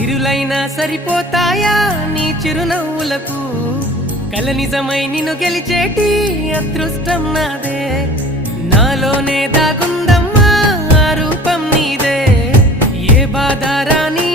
సిరులైనా సరిపోతాయా నీ చిరునవ్వులకు కల నిజమై నిన్ను గెలిచేటి అదృష్టం నాదే నాలోనే దాగుందమ్మా ఆ రూపం నీదే ఏ బాధ రాని